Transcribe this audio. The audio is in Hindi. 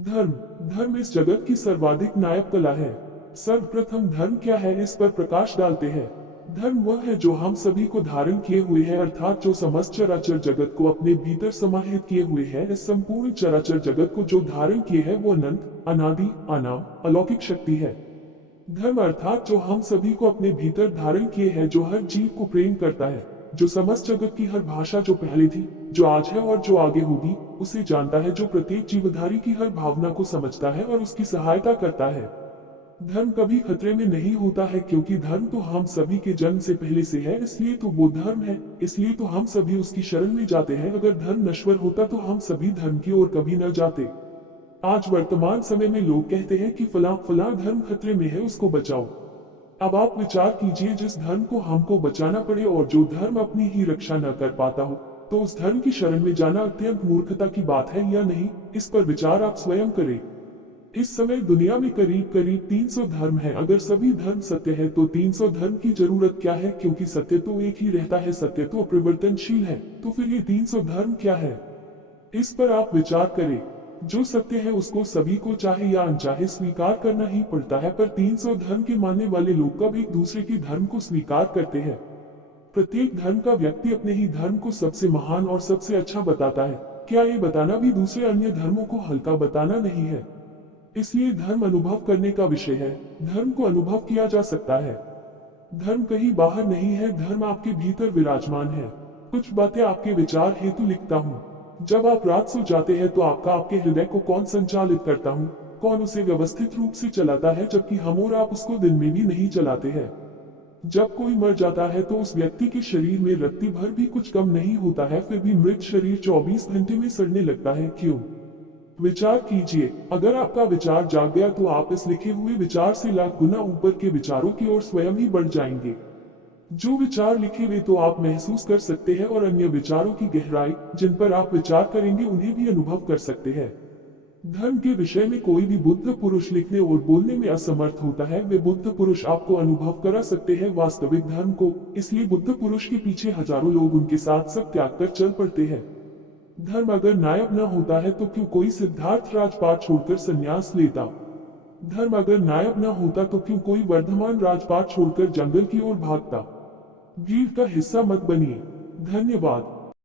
धर्म धर्म इस जगत की सर्वाधिक नायक कला है। सर्वप्रथम धर्म क्या है, इस पर प्रकाश डालते हैं। धर्म वह है जो हम सभी को धारण किए हुए है, अर्थात जो समस्त चराचर जगत को अपने भीतर समाहित किए हुए है। इस संपूर्ण चराचर जगत को जो धारण किए है वो अनंत, अनादि, अनाम, अलौकिक शक्ति है। धर्म अर्थात जो हम सभी को अपने भीतर धारण किए है, जो हर जीव को प्रेम करता है, जो समस्त जगत की हर भाषा जो पहले थी, जो आज है और जो आगे होगी, उसे जानता है, जो प्रत्येक जीवधारी की हर भावना को समझता है और उसकी सहायता करता है। धर्म कभी खतरे में नहीं होता है, क्योंकि धर्म तो हम सभी के जन्म से पहले से है, इसलिए तो वो धर्म है, इसलिए तो हम सभी उसकी शरण में जाते हैं। अगर धर्म नश्वर होता तो हम सभी धर्म की ओर कभी न जाते। आज वर्तमान समय में लोग कहते हैं कि फला फला धर्म खतरे में है, उसको बचाओ। अब आप विचार कीजिए, जिस धर्म को हमको बचाना पड़े और जो धर्म अपनी ही रक्षा न कर पाता हो, तो उस धर्म की शरण में जाना अत्यंत मूर्खता की बात है या नहीं, इस पर विचार आप स्वयं करें। इस समय दुनिया में करीब करीब 300 धर्म है। अगर सभी धर्म सत्य है तो 300 धर्म की जरूरत क्या है, क्योंकि सत्य तो एक ही रहता है, सत्य तो अपरिवर्तनशील है। तो फिर ये 300 धर्म क्या है, इस पर आप विचार करें। जो सत्य है उसको सभी को चाहे या अनचाहे स्वीकार करना ही पड़ता है, पर 300 धर्म के मानने वाले लोग कब एक दूसरे के धर्म को स्वीकार करते हैं। प्रत्येक धर्म का व्यक्ति अपने ही धर्म को सबसे महान और सबसे अच्छा बताता है। क्या ये बताना भी दूसरे अन्य धर्मों को हल्का बताना नहीं है? इसलिए धर्म अनुभव करने का विषय है। धर्म को अनुभव किया जा सकता है। धर्म कहीं बाहर नहीं है, धर्म आपके भीतर विराजमान है। कुछ बातें आपके विचार हेतु लिखता हूँ। जब आप रात सो जाते हैं तो आपके हृदय को कौन संचालित करता हूँ, कौन उसे व्यवस्थित रूप से चलाता है, जबकि हम और आप उसको दिन में भी नहीं चलाते हैं। जब कोई मर जाता है तो उस व्यक्ति के शरीर में रत्ती भर भी कुछ कम नहीं होता है, फिर भी मृत शरीर 24 घंटे में सड़ने लगता है। क्यों? विचार कीजिए। अगर आपका विचार जाग गया तो आप इस लिखे हुए विचार से लाख गुना ऊपर के विचारों की ओर स्वयं ही बढ़ जाएंगे। जो विचार लिखे हुए तो आप महसूस कर सकते हैं, और अन्य विचारों की गहराई जिन पर आप विचार करेंगे उन्हें भी अनुभव कर सकते हैं। धर्म के विषय में कोई भी बुद्ध पुरुष लिखने और बोलने में असमर्थ होता है। वे बुद्ध पुरुष आपको अनुभव करा सकते हैं वास्तविक धर्म को, इसलिए बुद्ध पुरुष के पीछे हजारों लोग उनके साथ सब त्याग कर चल पड़ते हैं। धर्म अगर नायब न होता है तो क्यों कोई सिद्धार्थ राजपाट छोड़कर संन्यास लेता? धर्म अगर नायब न होता तो क्यों कोई वर्धमान राजपाट छोड़कर जंगल की ओर भागता? भीड़ का हिस्सा मत बनिए। धन्यवाद।